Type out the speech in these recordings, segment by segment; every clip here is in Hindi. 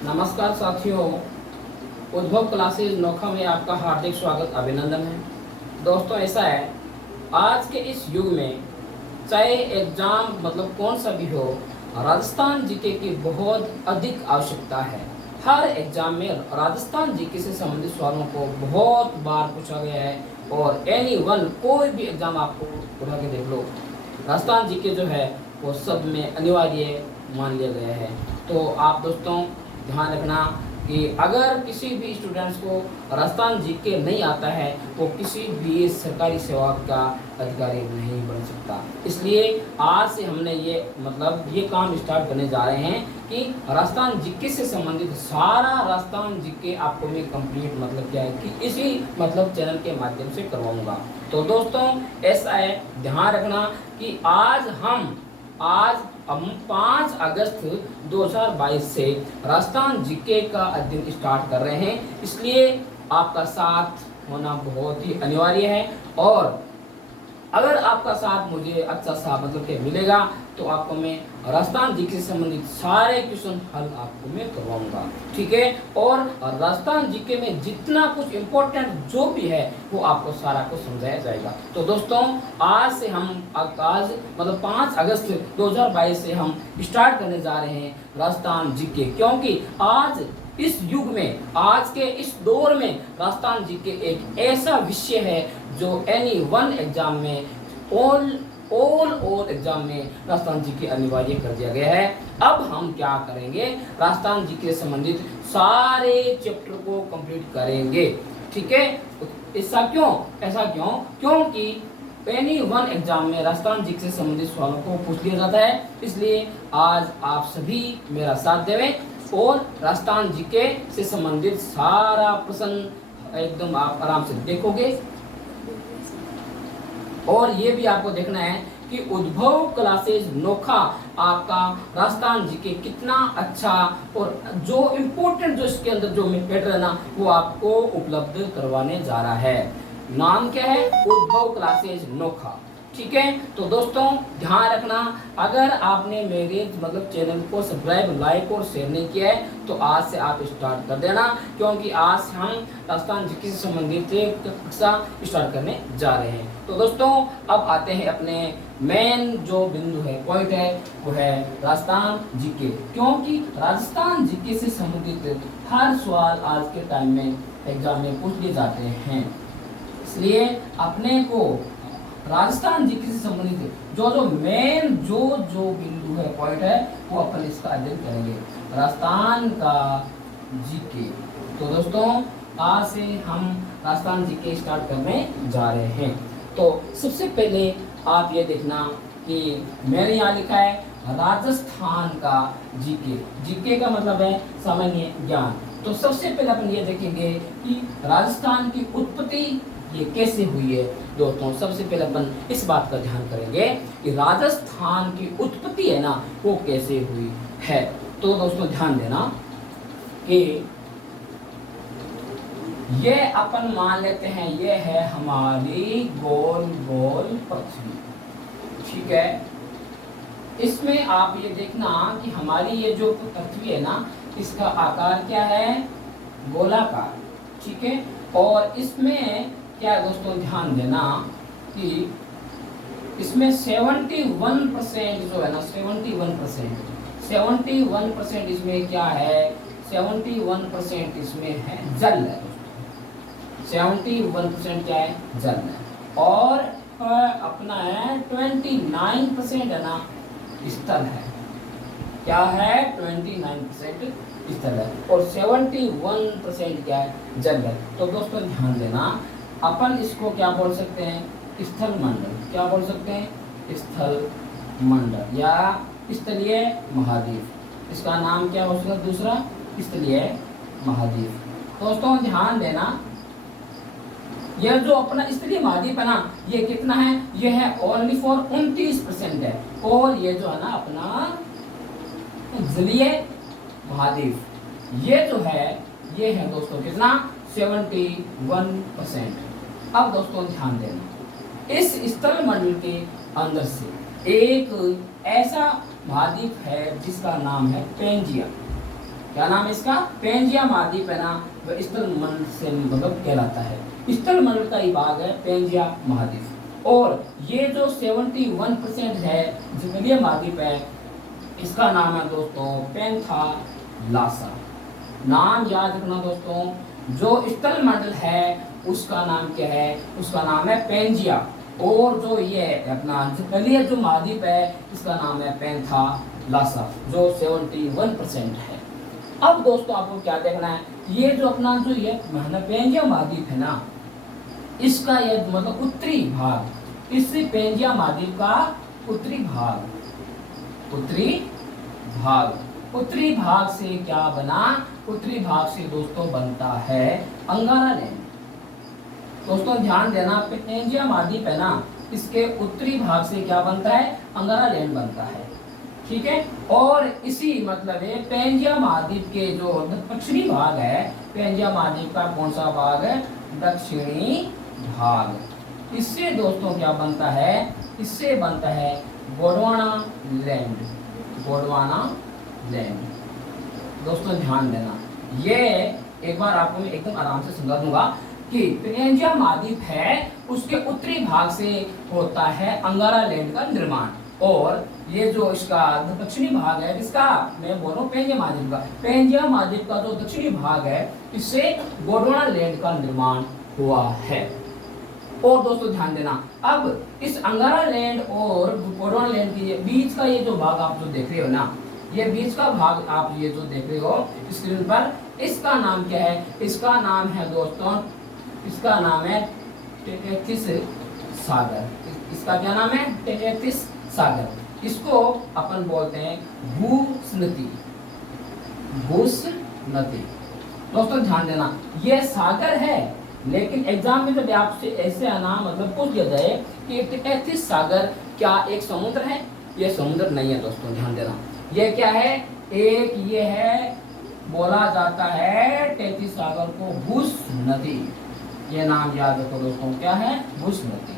नमस्कार साथियों, उद्भव क्लासेज नोखा में आपका हार्दिक स्वागत अभिनंदन है। दोस्तों, ऐसा है, आज के इस युग में चाहे एग्जाम मतलब कौन सा भी हो, राजस्थान जीके की बहुत अधिक आवश्यकता है। हर एग्जाम में राजस्थान जीके से संबंधित सवालों को बहुत बार पूछा गया है और एनी वन कोई भी एग्जाम आपको उठा के देख लो, राजस्थान जीके जो है वो सब में अनिवार्य मान लिया गया है। तो आप दोस्तों ध्यान रखना कि अगर किसी भी स्टूडेंट्स को राजस्थान जीके नहीं आता है वो किसी भी सरकारी सेवा का अधिकारी नहीं बन सकता। इसलिए आज से हमने ये काम स्टार्ट करने जा रहे हैं कि राजस्थान जीके से संबंधित सारा राजस्थान जीके आपको मैं कंप्लीट क्या है कि इसी चैनल के माध्यम से करवाऊंगा। तो दोस्तों ऐसा है, ध्यान रखना कि आज हम 5 अगस्त 2022 से राजस्थान जीके का अध्ययन स्टार्ट कर रहे हैं। इसलिए आपका साथ होना बहुत ही अनिवार्य है और अगर आपका साथ मुझे अच्छा सा के मिलेगा तो आपको मैं राजस्थान जीके से संबंधित सारे क्वेश्चन हल आपको मैं करवाऊंगा, ठीक है। और राजस्थान जीके में जितना कुछ इम्पोर्टेंट जो भी है वो आपको सारा कुछ समझाया जाएगा। तो दोस्तों आज से हम 5 अगस्त 2022 से हम स्टार्ट करने जा रहे हैं राजस्थान जीके, क्योंकि आज इस युग में, आज के इस दौर में राजस्थान जीके एक ऐसा विषय है जो एनी वन एग्जाम में ऑल एग्जाम में राजस्थान जीके अनिवार्य कर दिया गया है। अब हम क्या करेंगे, राजस्थान जीके से संबंधित सारे चैप्टर को कंप्लीट करेंगे, ठीक है। ऐसा क्यों? क्योंकि एनी वन एग्जाम में राजस्थान जीके से संबंधित सवालों को पूछ लिया जाता है। इसलिए आज आप सभी मेरा साथ देवें और राजस्थान जीके से संबंधित सारा प्रश्न एकदम आप आराम से देखोगे। और ये भी आपको देखना है कि उद्भव क्लासेज नोखा आपका राजस्थान जीके कितना अच्छा और जो इम्पोर्टेंट जो इसके अंदर जो मैटर है ना वो आपको उपलब्ध करवाने जा रहा है। नाम क्या है? उद्भव क्लासेज नोखा, ठीक है। तो दोस्तों ध्यान रखना, अगर आपने मेरे चैनल को सब्सक्राइब, लाइक और शेयर नहीं किया है तो आज से आप स्टार्ट कर देना, क्योंकि आज से हम राजस्थान जीके से संबंधित कक्षा स्टार्ट करने जा रहे हैं। तो दोस्तों अब आते हैं अपने मेन जो बिंदु है, पॉइंट है, वो है राजस्थान जीके, क्योंकि राजस्थान जीके से संबंधित हर सवाल आज के टाइम में एग्जाम में पूछ लिए जाते हैं। इसलिए अपने को राजस्थान जीके से संबंधित जो मेन जो बिंदु है, पॉइंट है, वो अपन इसका अध्ययन करेंगे, राजस्थान का जीके। तो दोस्तों आज से हम राजस्थान जीके स्टार्ट करने जा रहे हैं। तो सबसे पहले आप ये देखना कि मैंने यहाँ लिखा है राजस्थान का जीके। जीके का मतलब है सामान्य ज्ञान। तो सबसे पहले अपन ये देखेंगे कि राजस्थान की उत्पत्ति ये कैसे हुई है। दोस्तों सबसे पहले अपन इस बात का ध्यान करेंगे कि राजस्थान की उत्पत्ति है ना वो कैसे हुई है। तो दोस्तों ध्यान देना कि ये अपन मान लेते हैं ये है हमारी गोल गोल पृथ्वी, ठीक है। इसमें आप ये देखना कि हमारी ये जो पृथ्वी है ना इसका आकार क्या है? गोलाकार, ठीक है। और इसमें क्या दोस्तों ध्यान देना कि इसमें 71% जो है ना 71% इसमें क्या है? 71% इसमें है जल है। 71% क्या है? जल है। और अपना है 29% है ना स्थल है। क्या है? 29% स्थल है और 71% क्या है? जल है। तो दोस्तों ध्यान देना, अपन इसको क्या बोल सकते हैं? स्थल मंडल। क्या बोल सकते हैं? स्थल मंडल या स्थलीय महाद्वीप। इसका नाम क्या हो सकता है? दूसरा स्थलीय महाद्वीप। दोस्तों ध्यान देना, यह जो अपना स्थलीय महाद्वीप है ना ये कितना है? ये है ओनली फॉर 29% है। और ये जो है ना अपना जलीय महाद्वीप ये जो है ये है दोस्तों कितना? 71%। अब दोस्तों ध्यान देना, इस स्थल मंडल के अंदर से एक ऐसा महाद्वीप है जिसका नाम है पेंजिया। क्या नाम है इसका? पेंजिया महाद्वीप है ना, वह स्थल मंडल से मतलब कहलाता है। स्थल मंडल का ही भाग है पेंजिया महाद्वीप। और ये जो 71% है जलीय महाद्वीप है, इसका नाम है दोस्तों पेंथालासा। नाम याद रखना दोस्तों, जो स्थल मंडल है उसका नाम क्या है? उसका नाम है पेंजिया। और जो ये अपना जलीय जो महाद्वीप है इसका नाम है पेंथालासा, जो 71% है। अब दोस्तों आपको क्या देखना है, ये जो अपना जो ये पेंजिया महाद्वीप है ना, इसका ये मतलब उत्तरी भाग, इस पेंजिया महाद्वीप का उत्तरी भाग, उत्तरी भाग से क्या बना? उत्तरी भाग से दोस्तों बनता है अंगारा लैंड। दोस्तों ध्यान देना, पेंजिया महाद्वीप है ना, इसके उत्तरी भाग से क्या बनता है? अंगारा लैंड बनता है, ठीक है। और इसी मतलब है पेंजिया महाद्वीप के जो दक्षिणी भाग है, पेंजिया महाद्वीप का कौन सा भाग है? दक्षिणी भाग। इससे दोस्तों क्या बनता है? इससे बनता है गोंडवाना लैंड, गोंडवाना लैंड। दोस्तों ध्यान देना, ये एक बार आपको मैं एकदम आराम से समझा दूंगा कि पेंजिया महाद्वीप है उसके उत्तरी भाग से होता है अंगारा लैंड का निर्माण। और ये जो इसका दक्षिणी भाग है, इसका मैं बोल रहा हूँ पेंजिया महाद्वीप का, पेंजिया महाद्वीप का जो दक्षिणी भाग है इससे गोंडवाना लैंड का निर्माण हुआ है। और दोस्तों ध्यान देना, अब इस अंगारा लैंड और गोंडवाना लैंड के बीच का ये जो भाग आप जो देख रहे हो ना, ये बीच का भाग आप ये जो देख रहे हो स्क्रीन पर, इसका नाम क्या है? इसका नाम है दोस्तों, इसका नाम है टेथिस सागर। इसका क्या नाम है? टेथिस सागर। इसको अपन बोलते हैं भूस्नति, भूस्नति। दोस्तों ध्यान देना, ये सागर है, लेकिन एग्जाम में जब आपसे ऐसे आना मतलब पूछ दिया जाए कि टेथिस सागर क्या एक समुद्र है? ये समुद्र नहीं है दोस्तों, ध्यान देना। ये क्या है? एक ये है, बोला जाता है टेथिस सागर को भूस्नति। ये नाम याद रखो दोस्तों, क्या है? भूस्नति,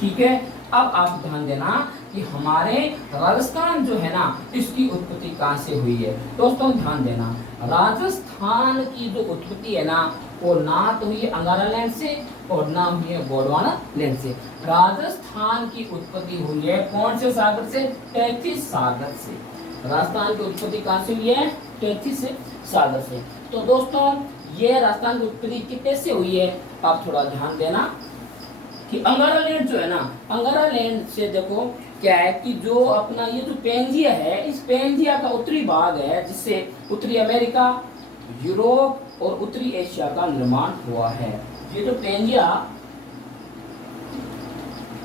ठीक है। अब आप ध्यान देना कि हमारे राजस्थान जो है ना, इसकी उत्पत्ति कहाँ से हुई है? दोस्तों ध्यान देना, राजस्थान की जो उत्पत्ति है ना, वो ना तो हुई है अंगारा लैंड से और ना हुई है गोंडवाना लैंड से। राजस्थान की उत्पत्ति हुई है कौन से सागर से? टेथिस सागर से। राजस्थान की उत्पत्ति कहाँ से हुई है? टेथिस सागर से। तो दोस्तों ये राजस्थान की उत्पत्ति कितने से हुई है? आप थोड़ा ध्यान देना कि अंगारा लैंड जो है ना, अंगारा लैंड से देखो क्या है कि जो अपना ये जो पेंजिया है, इस पेंजिया का उत्तरी भाग है जिससे उत्तरी अमेरिका, यूरोप और उत्तरी एशिया का निर्माण हुआ है। ये जो पेंजिया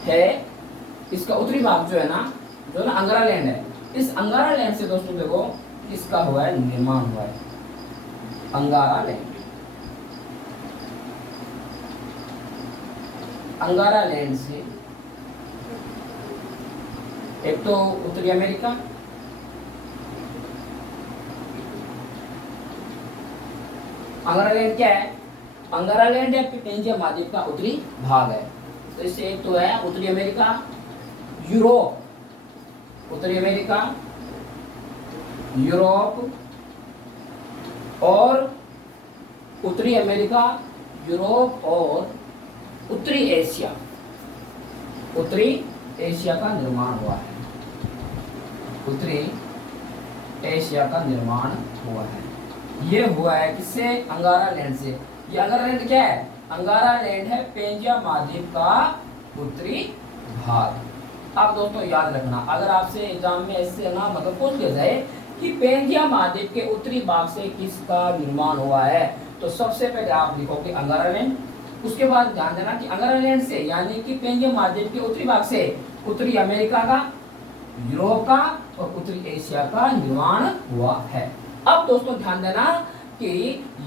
है, इसका उत्तरी भाग जो है ना, जो ना अंगारा लैंड है, इस अंगारा लैंड से दोस्तों देखो इसका हुआ है निर्माण हुआ है, अंगारा लैंड। अंगारा लैंड से एक तो उत्तरी अमेरिका, अंगारा लैंड क्या है? अंगारा लैंड है पेंजिया महाद्वीप का उत्तरी भाग है। तो इससे एक तो है उत्तरी अमेरिका, यूरोप, उत्तरी अमेरिका, यूरोप और उत्तरी अमेरिका, यूरोप और उत्तरी एशिया, उत्तरी एशिया का निर्माण हुआ है, उत्तरी एशिया का निर्माण हुआ है। ये हुआ है किससे? अंगारा लैंड से। ये अंगारा लैंड क्या है? अंगारा लैंड है पेंजिया महाद्वीप का उत्तरी भाग। अब दोस्तों याद रखना, अगर आपसे एग्जाम में ऐसे ना मतलब पूछ लिया जाए कि पेंजिया महाद्वीप के उत्तरी भाग से किसका निर्माण हुआ है, तो सबसे पहले आप लिखोगे अंगारा लैंड। उसके बाद ध्यान देना कि अंगारा लैंड से यानी कि पेंजिया महाद्वीप के उत्तरी भाग से उत्तरी अमेरिका का, यूरोप का और उत्तरी एशिया का निर्माण हुआ है। अब दोस्तों ध्यान देना कि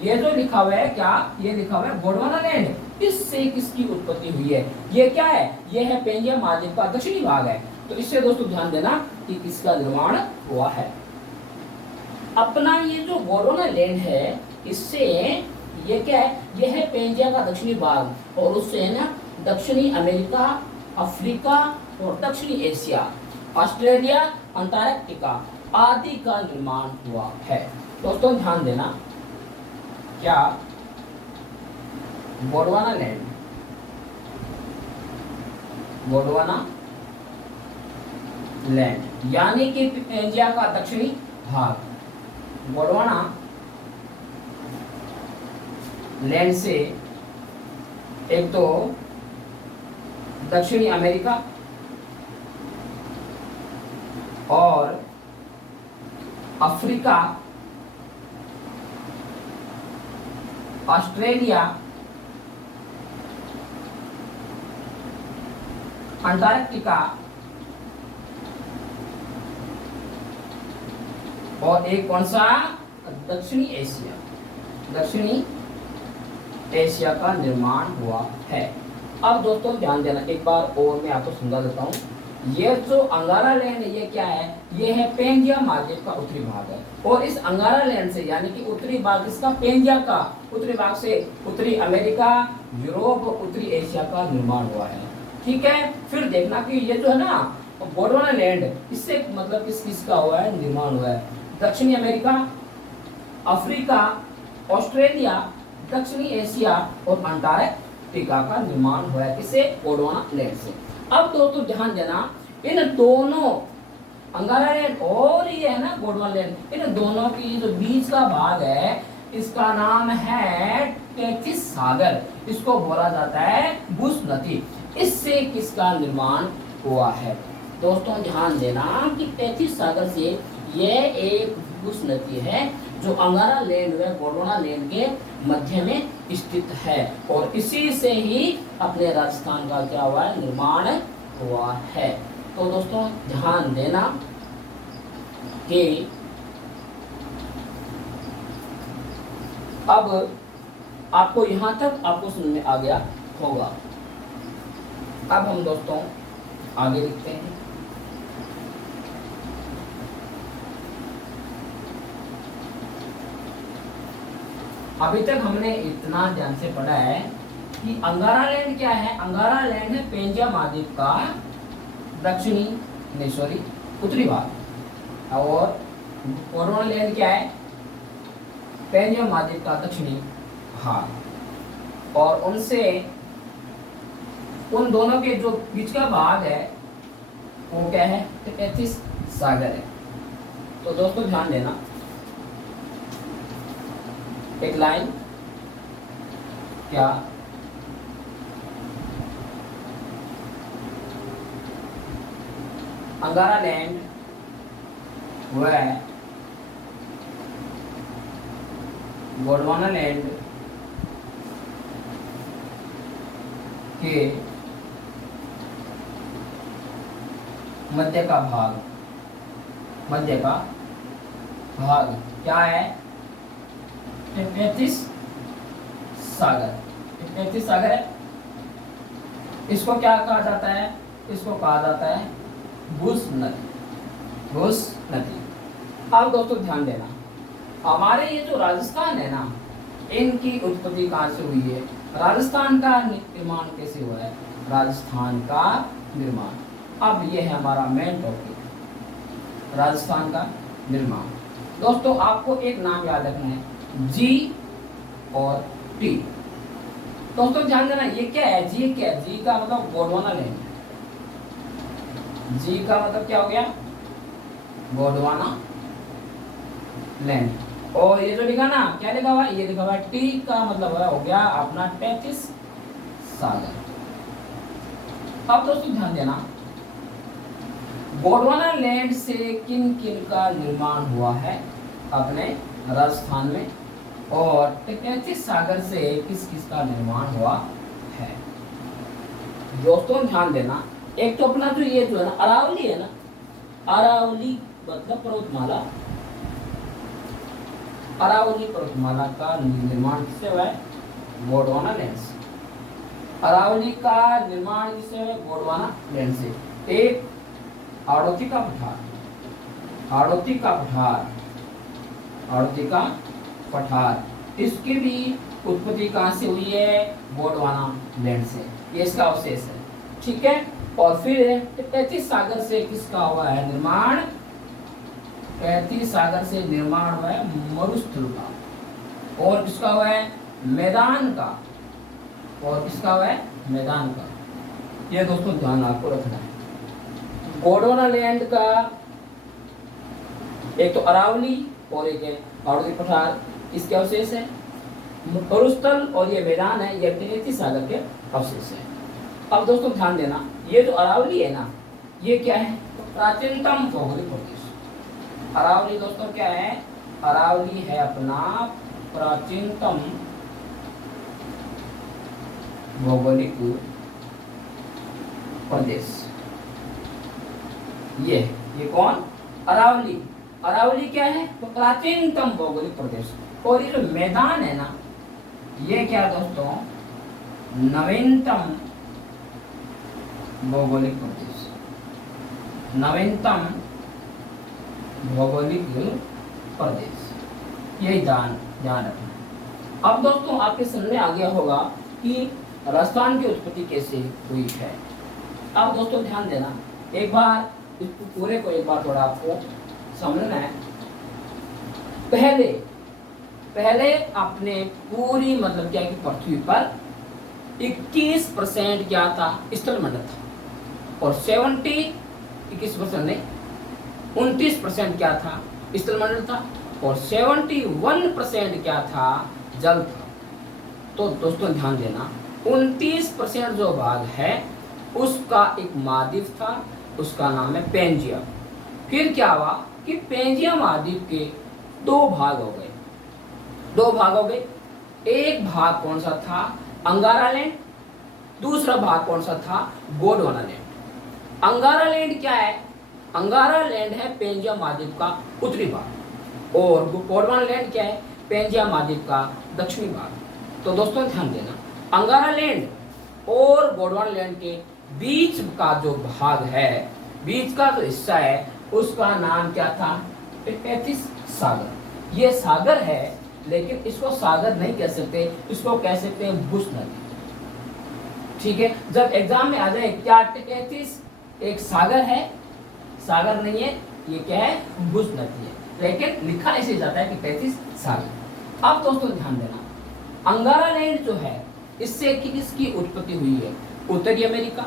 ये जो लिखा हुआ है, क्या ये लिखा हुआ है गोंडवाना लैंड, इससे किसकी उत्पत्ति हुई है? ये क्या है? ये है पेंजिया महाद्वीप का दक्षिणी भाग है। तो इससे दोस्तों ध्यान देना कि किसका निर्माण हुआ है। अपना ये जो गोंडवाना लैंड है, इससे ये क्या है? ये है पेंजिया का दक्षिणी भाग और उससे है ना दक्षिणी अमेरिका, अफ्रीका और दक्षिणी एशिया, ऑस्ट्रेलिया, अंटार्कटिका आदि का निर्माण हुआ है। दोस्तों ध्यान देना, क्या गोंडवाना लैंड, गोंडवाना लैंड यानी कि पेंजिया का दक्षिणी भाग, गोंडवाना लैंड से एक तो दक्षिणी अमेरिका और अफ्रीका, ऑस्ट्रेलिया, अंटार्कटिका और एक कौन सा, दक्षिणी एशिया, दक्षिणी एशिया का निर्माण हुआ है। अब दोस्तों ध्यान देना, एक बार और मैं आपको समझा देता हूँ। ये जो अंगारा लैंड है ये क्या है, ये है पेंजिया महाद्वीप का उत्तरी भाग है। और इस अंगारा लैंड से यानी कि उत्तरी भाग इसका, पेंजिया का उत्तरी भाग से उत्तरी अमेरिका, यूरोप, उत्तरी एशिया का निर्माण हुआ है। ठीक है, फिर देखना कि ये जो है ना गोंडवाना लैंड, इससे मतलब किस किस का हुआ है, निर्माण हुआ है। दक्षिणी अमेरिका, अफ्रीका, ऑस्ट्रेलिया, दक्षिणी एशिया और अंटार्कटिका का निर्माण हुआ है, किससे, गोंडवाना लैंड से। अब दोस्तों ध्यान देना, इन दोनों अंगारा लैंड और ये है ना गोंडवाना लैंड, इन दोनों की जो बीच का भाग है इसका नाम है टेथिस सागर, इसको बोला जाता है बुश नदी। इससे किसका निर्माण हुआ है, दोस्तों ध्यान देना कि टेथिस सागर से यह एक बुश नदी है जो अंगारा लैंड व गोंडवाना लैंड के मध्य में स्थित है और इसी से ही अपने राजस्थान का क्या हुआ है, निर्माण हुआ है। तो दोस्तों ध्यान देना कि अब आपको यहां तक आपको समझ में आ गया होगा। अब हम दोस्तों आगे लिखते हैं। अभी तक हमने इतना ध्यान से पढ़ा है कि अंगारा लैंड क्या है, अंगारा लैंड है पेंजिया महाद्वीप का उत्तरी भाग, और गोंडवाना लैंड क्या है, पेंजिया महाद्वीप का दक्षिणी भाग, और उनसे उन दोनों के जो बीच का भाग है वो क्या है, टेथिस सागर है। तो दोस्तों ध्यान देना, एक लाइन, क्या अंगारा लैंड व गोंडवाना लैंड के मध्य का भाग, मध्य का भाग क्या है, टेथिस सागर, टेथिस सागर है। इसको क्या कहा जाता है, इसको कहा जाता है बुश नदी, बुश नदी। अब दोस्तों ध्यान देना, हमारे ये जो राजस्थान है ना, इनकी उत्पत्ति कहाँ से हुई है, राजस्थान का निर्माण कैसे हुआ है, राजस्थान का निर्माण। अब ये है हमारा मेन टॉपिक, राजस्थान का निर्माण। दोस्तों आपको एक नाम याद रखना है, जी और टी। दोस्तों ध्यान देना, ये क्या है, जी क्या है, जी का मतलब गोंडवाना लैंड, जी का मतलब क्या हो गया, गोंडवाना लैंड, और ये जो लिखा ना, क्या लिखा हुआ, ये लिखा हुआ टी का मतलब हो गया अपना टेथिस सागर। अब दोस्तों ध्यान देना, गोंडवाना लैंड से किन किन का निर्माण हुआ है अपने राजस्थान में, और टेथिस सागर से किस किस का निर्माण हुआ है। दोस्तों ध्यान देना, एक तो अपना जो ये जो है ना अरावली है ना, अरावली मतलब पर्वतमाला, अरावली पर्वतमाला का निर्माण किससे हुआ है, गोंडवाना लैंड से। अरावली का निर्माण किससे हुआ है, गोंडवाना लैंड से। एक हाड़ौती का पठार, हाड़ौती का पठार, हाड़ौती का पठार, इसकी भी उत्पत्ति कहाँ से हुई है, गोंडवाना लैंड से, ये इसका अवशेष है। ठीक है, और फिर टेथिस सागर से किसका हुआ है निर्माण, तैतीस सागर से निर्माण हुआ है मरुस्थल का, और किसका हुआ है? मैदान का, और किसका हुआ है? मैदान का। ये दोस्तों ध्यान आपको रखना है। गोंडवाना लैंड का एक तो अरावली और एक है हाड़ौती पठार, इसके अवशेष है। मरुस्थल और ये मैदान है, ये तैतीस सागर के अवशेष है। अब दोस्तों ध्यान देना, ये जो अरावली है ना, ये क्या है? प्राचीनतम भौगोलिक प्रदेश। अरावली दोस्तों क्या है? अरावली है अपना प्राचीनतम भौगोलिक प्रदेश। ये कौन? अरावली। अरावली क्या है? तो प्राचीनतम भौगोलिक प्रदेश। और ये जो मैदान है ना, ये क्या दोस्तों? नवीनतम भौगोलिक प्रदेश। नवीनतम भौगोलिक प्रदेश, यही ध्यान रखना। अब दोस्तों आपके सामने आ गया होगा कि राजस्थान की उत्पत्ति कैसे हुई है। अब दोस्तों ध्यान देना, एक बार इस पूरे को एक बार थोड़ा आपको समझना है। पहले अपने पूरी मतलब क्या कि पृथ्वी पर 21% क्या था? स्थलमंडल था, और 21% नहीं 29% क्या था? स्थलमंडल था, और 71% क्या था? जल था। तो दोस्तों ध्यान देना, 29% जो भाग है उसका एक महाद्वीप था, उसका नाम है पेंजिया। फिर क्या हुआ कि पेंजिया महाद्वीप के दो भाग हो गए। एक भाग कौन सा था? अंगारा लैंड। दूसरा भाग कौन सा था? गोंडवाना लैंड। अंगारा लैंड क्या है? अंगारा लैंड है पेंजिया महाद्वीप का उत्तरी भाग, और गोंडवाना लैंड क्या है? पेंजिया महाद्वीप का दक्षिणी भाग। तो दोस्तों ध्यान देना, अंगारा लैंड और गोंडवाना लैंड के बीच का जो भाग है, बीच का जो हिस्सा है, उसका नाम क्या था? तैतीस सागर। ये सागर है, लेकिन इसको सागर नहीं कह सकते, इसको कह सकते हैं बुश नदी। ठीक है, जब एग्जाम में आ जाए क्या 33 एक सागर है, सागर नहीं है, ये क्या है? बुश नदी है, लेकिन लिखा ऐसे जाता है कि 33 सागर। अब दोस्तों ध्यान देना, अंगारा लैंड जो है इससे किसकी उत्पत्ति हुई है? उत्तरी अमेरिका,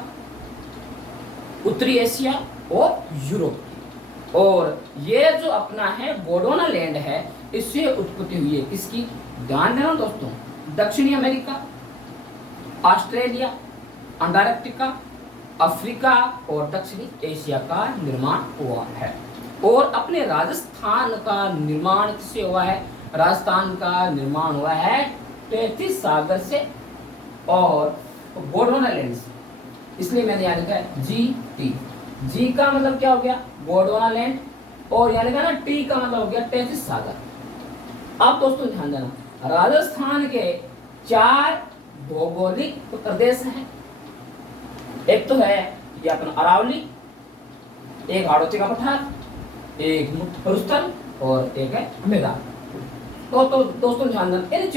उत्तरी एशिया और यूरोप की। और ये जो अपना है गोंडवाना लैंड है, इससे उत्पत्ति हुई है किसकी? ध्यान देना दोस्तों, दक्षिणी अमेरिका, ऑस्ट्रेलिया, अंटार्कटिका, अफ्रीका और दक्षिणी एशिया का निर्माण हुआ है। और अपने राजस्थान का निर्माण किससे हुआ है? राजस्थान का निर्माण हुआ है 33 सागर से और गोंडवाना लैंड से। इसलिए मैंने यहाँ लिखा है GT। जी का मतलब क्या हो गया? गोंडवाना लैंड, और यहाँ लिखा ना टी का मतलब हो गया 33 सागर। अब दोस्तों ध्यान देना, राजस्थान के 4 भौगोलिक प्रदेश हैं। एक तो है ये अपना अरावली, एक हाड़ौती का पठार, एक मरुस्थल और एक है मैदान। तो दोस्तों ध्यान देना, इन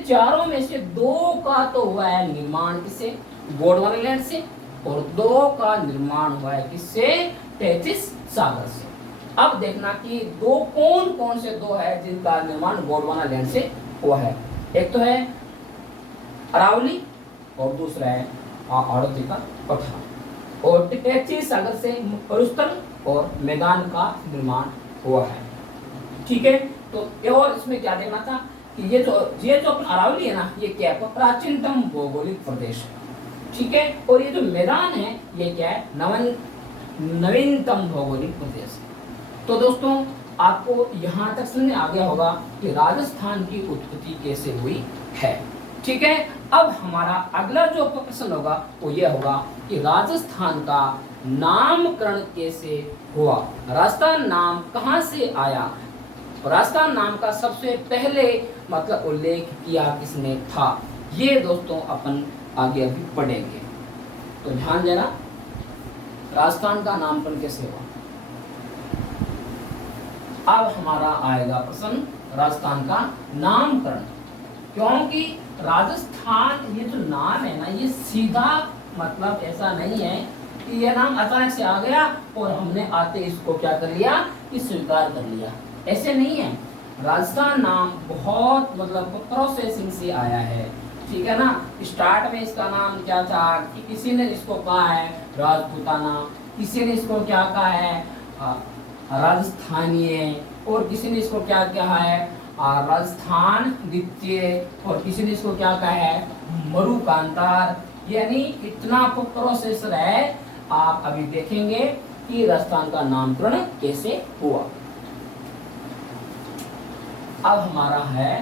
चारों में से 2 का तो हुआ है निर्माण किससे? गोंडवाना लैंड से, और 2 का निर्माण हुआ है किससे? 33 सागर से। अब देखना कि कौन से 2 है जिनका निर्माण गोंडवाना लैंड से हुआ है। एक तो है अरावली और दूसरा है हाड़ौती का पठार, और 33 सागर से मरुस्थल और मैदान का निर्माण हुआ है। ठीक है, तो और इसमें क्या देखना था कि ये जो अरावली है ना, ये क्या है? प्राचीनतम भौगोलिक प्रदेश है। ठीक है, और ये जो मैदान है ये क्या है? नवीनतम भौगोलिक प्रदेश है। तो दोस्तों आपको यहाँ तक समझ में आ गया होगा कि राजस्थान की उत्पत्ति कैसे हुई है। ठीक है, अब हमारा अगला जो प्रश्न होगा वो ये होगा कि राजस्थान का नामकरण कैसे हुआ? राजस्थान नाम कहाँ से आया? राजस्थान नाम का सबसे पहले मतलब उल्लेख किया किसने था? ये दोस्तों अपन आगे अभी पढ़ेंगे, तो ध्यान देना, राजस्थान का नामकरण कैसे हुआ। अब हमारा आएगा प्रश्न राजस्थान का नामकरण, क्योंकि राजस्थान ये जो नाम है ना, ये सीधा मतलब ऐसा नहीं है कि ये नाम अचानक से आ गया और हमने आते इसको क्या कर लिया कि स्वीकार कर लिया, ऐसे नहीं है। राजस्थान नाम बहुत मतलब प्रोसेसिंग से आया है, ठीक है ना। स्टार्ट में इसका नाम क्या था कि किसी ने इसको कहा है राजपूताना, किसी ने इसको क्या कहा है राजस्थानीय, और किसी ने इसको क्या कहा है राजस्थान द्वितीय, और किसी ने इसको क्या कहा है मरुकांतार। यानी इतना प्रोसेसर है। आप अभी देखेंगे कि राजस्थान का नामकरण कैसे हुआ। अब हमारा है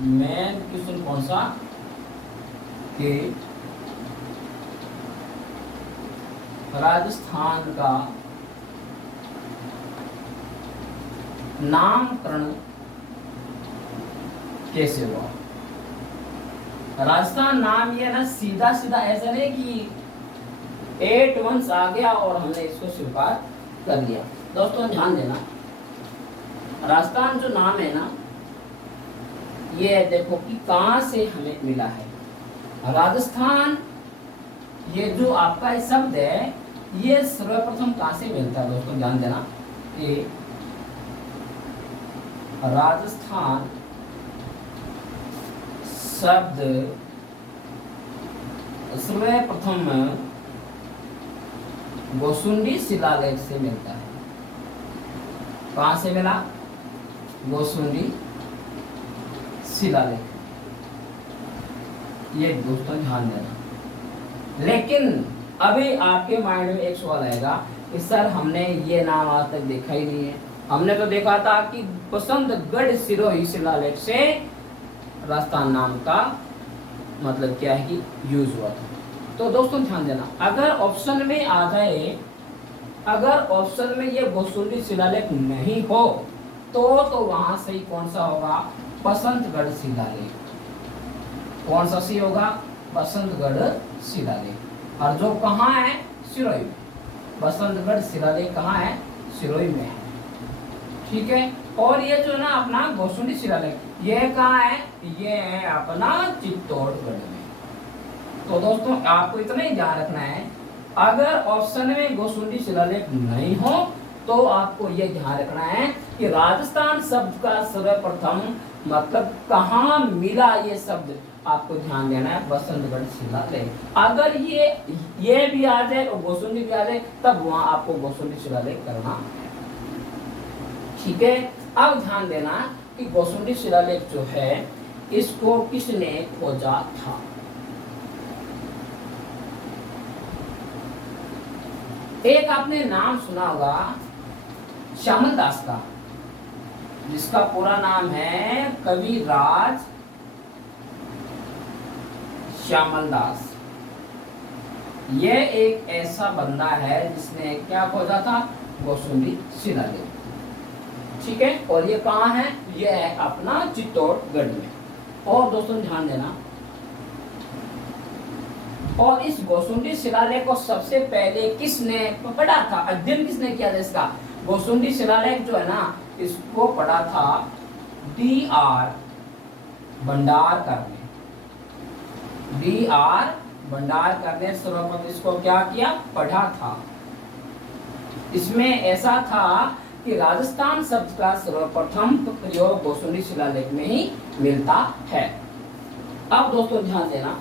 मेन क्वेश्चन कौन सा कि राजस्थान का नामकरण कैसे हुआ। राजस्थान नाम ये ना सीधा सीधा ऐसा नहीं कि 8 वंश आ गया और हमने इसको स्वीकार कर लिया। दोस्तों ध्यान देना, राजस्थान जो नाम है ना ये देखो कि कहां से हमें मिला है। राजस्थान ये जो आपका ये शब्द है ये सर्वप्रथम कहां से मिलता है। दोस्तों ध्यान देना कि राजस्थान शब्द सर्वप्रथम गोसुंडी शिलालेख से मिलता है। कहां से मिला? गोसुंडी शिलालेख। ये दोस्तों ध्यान देना। लेकिन अभी आपके माइंड में एक सवाल आएगा कि सर हमने ये नाम आज तक देखा ही नहीं है। हमने तो देखा था कि बसंतगढ़ सिरोही शिलालेख से राजस्थान नाम का मतलब क्या है कि यूज हुआ था। तो दोस्तों ध्यान देना, अगर ऑप्शन में आ जाए, अगर ऑप्शन में ये गोसुंडी शिलालेख नहीं हो तो वहां सही कौन सा होगा? बसंतगढ़ शिलालेख। कौन सा सही होगा? बसंतगढ़ शिलालेख। और जो कहाँ है? सिरोही में। बसंतगढ़ शिलालेख कहाँ है? सिरोही में है, ठीक है। और ये जो ना अपना गोसुंडी शिलालेख ये कहाँ है? ये है अपना चित्तौड़गढ़ में। तो दोस्तों आपको इतना ही ध्यान रखना है, अगर ऑप्शन में गोसुंडी शिलालेख नहीं हो तो आपको ये ध्यान रखना है कि राजस्थान शब्द का सर्वप्रथम मतलब कहाँ मिला, ये शब्द आपको ध्यान देना है। बसंतगढ़ शिलालेख। अगर ये भी आ जाए और गोसुंडी भी आ जाए तब वहां आपको गोसुंडी शिलालेख करना है, ठीक है। अब ध्यान देना कि गोसुंडी शिलालेख जो है इसको किसने खोजा था? एक आपने नाम सुना होगा श्यामल दास का, जिसका पूरा नाम है कविराज श्यामल दास। ये एक ऐसा बंदा है जिसने क्या खोजा था? गोसुंडी शिलालेख, ठीक है। और ये कहाँ है? ये है अपना चित्तौड़गढ़ में। और दोस्तों ध्यान देना, और इस गोसुंडी शिलालेख को सबसे पहले किसने पढ़ा था, अध्ययन किसने किया था इसका? गोसुंडी शिलालेख जो है ना इसको पढ़ा था D.R. भंडारकर ने। D.R. भंडारकर ने सर्वप्रथम इसको क्या किया? पढ़ा था। इसमें ऐसा था कि राजस्थान शब्द का सर्वप्रथम प्रयोग गोसुंडी शिलालेख में ही मिलता है। अब दोस्तों ध्यान देना,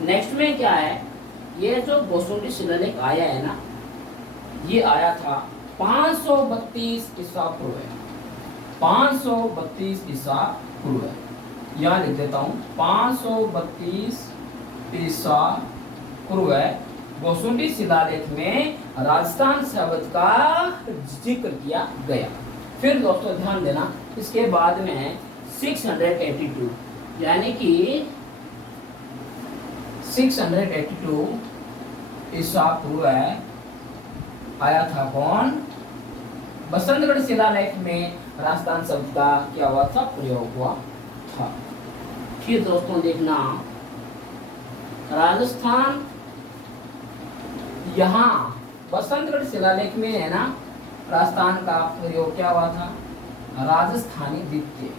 नेक्स्ट में क्या है, ये जो गोसुंडी शिलालेख आया है ना ये आया था 532 ईसा पूर्व। 532 ईसा पूर्व, यहाँ लिख देता हूँ 532 ईसा पूर्व गोसुंडी शिलालेख में राजस्थान शब्द का जिक्र किया गया। फिर दोस्तों ध्यान देना, इसके बाद में है 682 यानी कि 682 ईसा पूर्व आया था कौन? बसंतगढ़ शिलालेख में राजस्थान शब्द का क्या हुआ था? प्रयोग हुआ था। फिर दोस्तों देखना, राजस्थान यहाँ बसंतगढ़ शिलालेख में है ना राजस्थान का प्रयोग क्या हुआ था? राजस्थानी द्वितीय।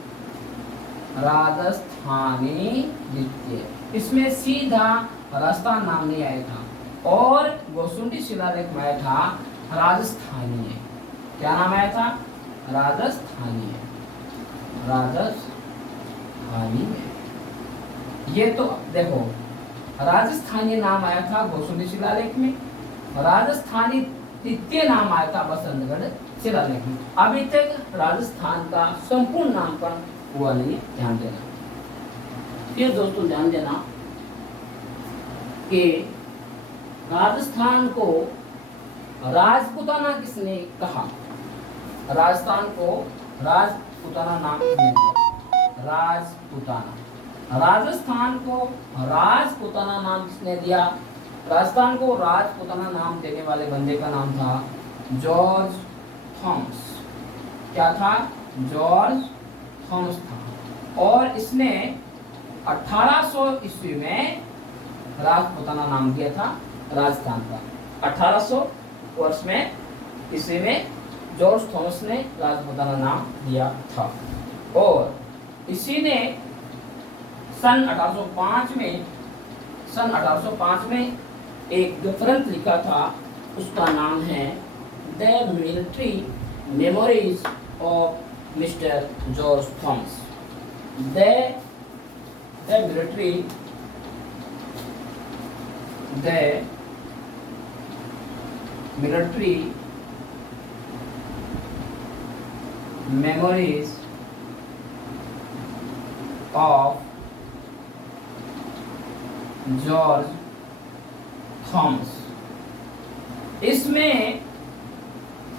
राजस्थानी द्वितीय, इसमें सीधा राजस्थान नाम नहीं आया था, और गोसुंडी शिलालेख में आया था राजस्थानीय। क्या नाम आया था? राजस्थानीय। राजस्थानीय। ये तो देखो, राजस्थानी नाम आया था गोसुंडी शिलालेख में, राजस्थानी द्वितीय नाम आया था बसंतगढ़ शिलालेख में। अभी तक राजस्थान का संपूर्ण नामकरण हुआ नहीं है, ध्यान देना। फिर दोस्तों ध्यान देना कि राजस्थान को राजपूताना किसने कहा? राजस्थान को राजपूताना नाम किसने दिया? राजपूताना। राजस्थान को राजपूताना नाम किसने दिया? राजस्थान को राजपूताना नाम देने वाले बंदे का नाम था जॉर्ज थॉमस। क्या था? जॉर्ज थॉमस था। और इसने 1800 ईस्वी में राजपूताना नाम दिया था राजस्थान का। 1800 वर्ष में ईस्वी में जॉर्ज थॉमस ने राजपूताना नाम दिया था। और इसी ने सन 1805 में एक ग्रंथ लिखा था, उसका नाम है the military memories of mister George Thomas. The military memories of George Thomas. इसमें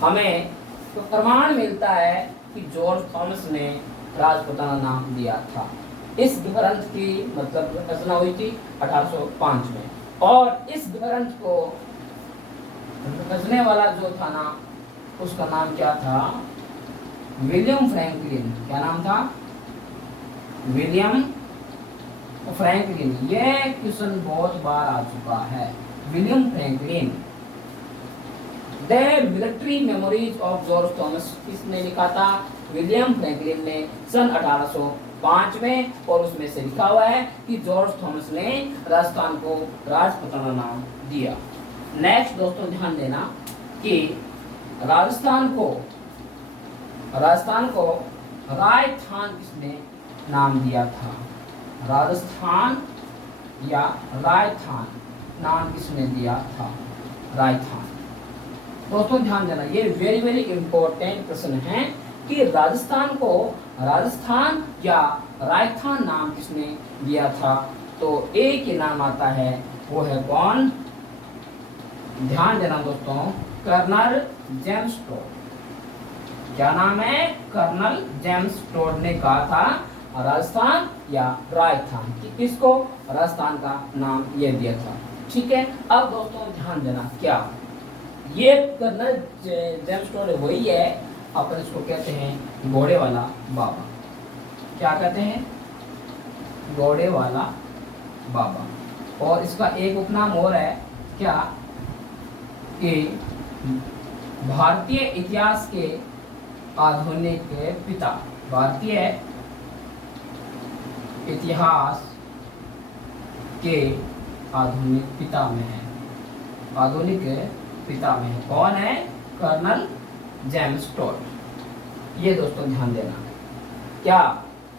हमें तो प्रमाण मिलता है कि जॉर्ज थॉमस ने राजपूताना नाम दिया था। इस ग्रंथ की मतलब रचना हुई थी 1805 में। और इस ग्रंथ को रचने वाला जो था ना, उसका नाम क्या था? William Franklin. क्या नाम था? William Franklin. यह क्वेश्चन बहुत बार आ चुका है। William Franklin. The military memories of George Thomas किसने लिखा था? विलियम फ्रैंकलिन ने सन 1805 में। और उसमें से लिखा हुआ है कि जॉर्ज थॉमस ने राजस्थान को राजपूताना नाम दिया। नेक्स्ट दोस्तों ध्यान देना कि राजस्थान को राजस्थान किसने नाम दिया था? राजस्थान या राजस्थान नाम किसने दिया था? राजस्थान। दोस्तों ध्यान देना, ये वेरी वेरी इंपॉर्टेंट प्रश्न है कि राजस्थान को राजस्थान या राजस्थान नाम किसने दिया था? तो एक ही नाम आता है, वो है कौन? ध्यान देना दोस्तों, कर्नल जेम्स टोड। क्या नाम है? कर्नल जेम्स टोड ने कहा था राजस्थान या राजस्थान, कि किसको राजस्थान का नाम ये दिया था। ठीक है। अब दोस्तों ध्यान देना, क्या ये कर्नल जेम्स टोड वही है, अपन इसको कहते हैं घोड़े वाला बाबा। क्या कहते हैं? घोड़े वाला बाबा। और इसका एक उपनाम और है, क्या? कि भारतीय इतिहास के आधुनिक पिता। भारतीय इतिहास के आधुनिक पिता में है। आधुनिक पिता में है कौन है? Colonel James Tod. ये दोस्तों ध्यान देना, क्या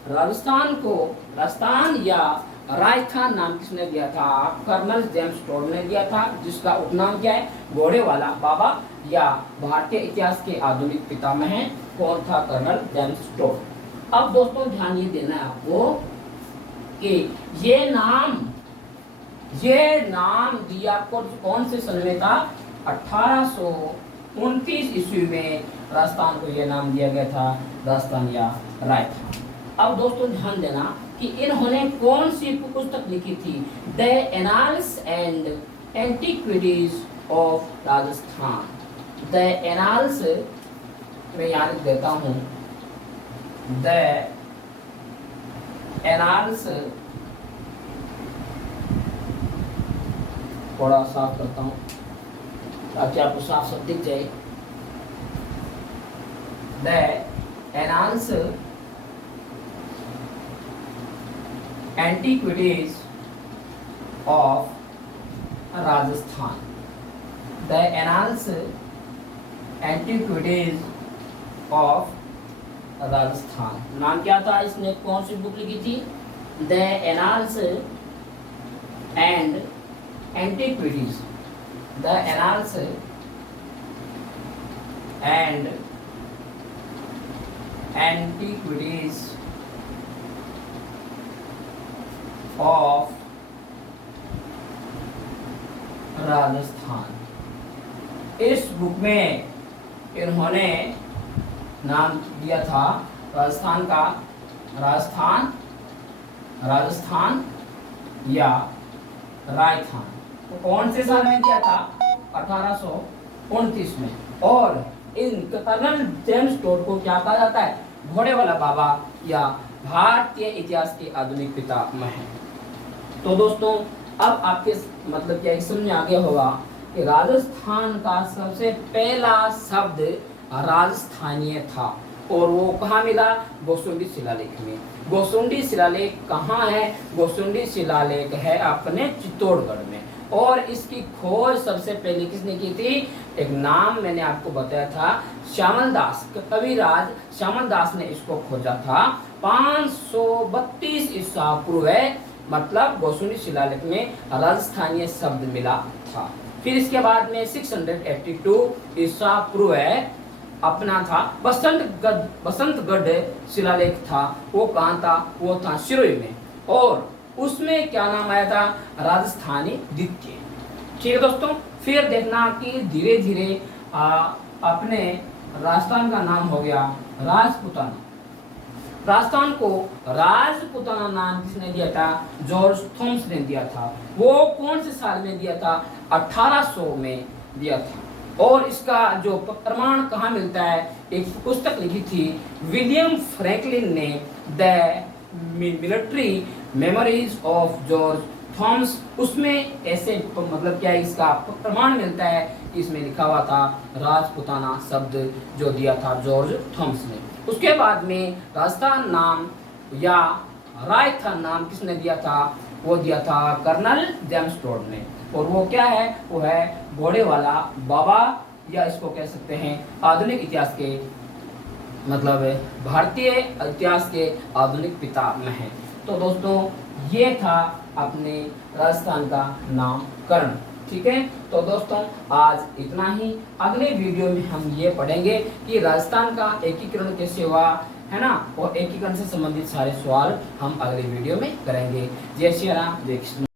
राजस्थान को राजस्थान या राजस्थान नाम किसने दिया था? कर्नल जेम्स टोड ने दिया था, जिसका उपनाम क्या है? घोड़े वाला बाबा, या भारतीय इतिहास के आधुनिक पिता में है। कौन था? Colonel James Tod. अब दोस्तों ध्यान ये देना है आपको कि ये नाम दिया कौन से सन में था? 1829 ईस्वी में राजस्थान को यह नाम दिया गया था, राजस्थान या राजस्थान। अब दोस्तों ध्यान देना कि इन्होंने कौन सी पुस्तक लिखी थी? The annals and antiquities of Rajasthan. The annals मैं यहाँ लिख देता हूँ, द एनाल्स, थोड़ा साफ करता हूँ ताकि आपको साफ साफ दिख जाए। The annals antiquities of Rajasthan, the annals antiquities of Rajasthan. नाम क्या था, इसने कौन सी बुक लिखी थी? The annals and antiquities, the annals and antiquities of Rajasthan. इस बुक में इन्होंने नाम दिया था राजस्थान का, राजस्थान या राजस्थान। तो कौन से साल में दिया था? 1829 में। और इन कर्नल जेम्स टोड को क्या कहा जाता है? घोड़े वाला बाबा या भारतीय इतिहास के आधुनिक पितामह हैं। तो दोस्तों अब आपके मतलब क्या समझ में आ गया होगा कि राजस्थान का सबसे पहला शब्द राजस्थानीय था और वो कहाँ मिला? गोसुंडी शिलालेख में। गोसुंडी शिलालेख कहाँ है? गोसुंडी शिलालेख है अपने चित्तौड़गढ़ में। और इसकी खोज सबसे पहले किसने की थी? एक नाम मैंने आपको बताया था, श्यामल दास, कविराज श्यामल दास ने इसको खोजा था 532 ईसा पूर्व, मतलब गोसुंडी शिलालेख में राजस्थानीय शब्द मिला था। फिर इसके बाद में 682 ईसा पूर्व अपना था बसंतगढ़ शिलालेख था। वो कहाँ था? वो था सिरोही में। और उसमें क्या नाम आया था? राजस्थानी द्वितीय। ठीक है दोस्तों, फिर देखना कि धीरे धीरे अपने राजस्थान का नाम हो गया राजपूताना। राजस्थान को राजपूताना नाम किसने दिया था? जॉर्ज थॉमस ने दिया था। वो कौन से साल में दिया था? 1800 में दिया था। और इसका जो प्रमाण कहाँ मिलता है? एक पुस्तक लिखी थी विलियम फ्रैंकलिन ने, the military memories of George Thomas. उसमें ऐसे मतलब क्या है, इसका प्रमाण मिलता है कि इसमें लिखा हुआ था राजपूताना शब्द जो दिया था जॉर्ज थॉमस ने। उसके बाद में राजस्थान नाम या राजस्थान नाम किसने दिया था? वो दिया था कर्नल जेम्स टोड ने। और वो क्या है? वो है घोड़े वाला बाबा, या इसको कह सकते हैं आधुनिक इतिहास के मतलब भारतीय इतिहास के आधुनिक पितामह हैं। तो दोस्तों ये था अपने राजस्थान का नामकरण। ठीक है, तो दोस्तों आज इतना ही। अगले वीडियो में हम ये पढ़ेंगे कि राजस्थान का एकीकरण कैसे हुआ, है ना, और एकीकरण से संबंधित सारे सवाल हम अगले वीडियो में करेंगे। जय श्री राम, जय कृष्ण।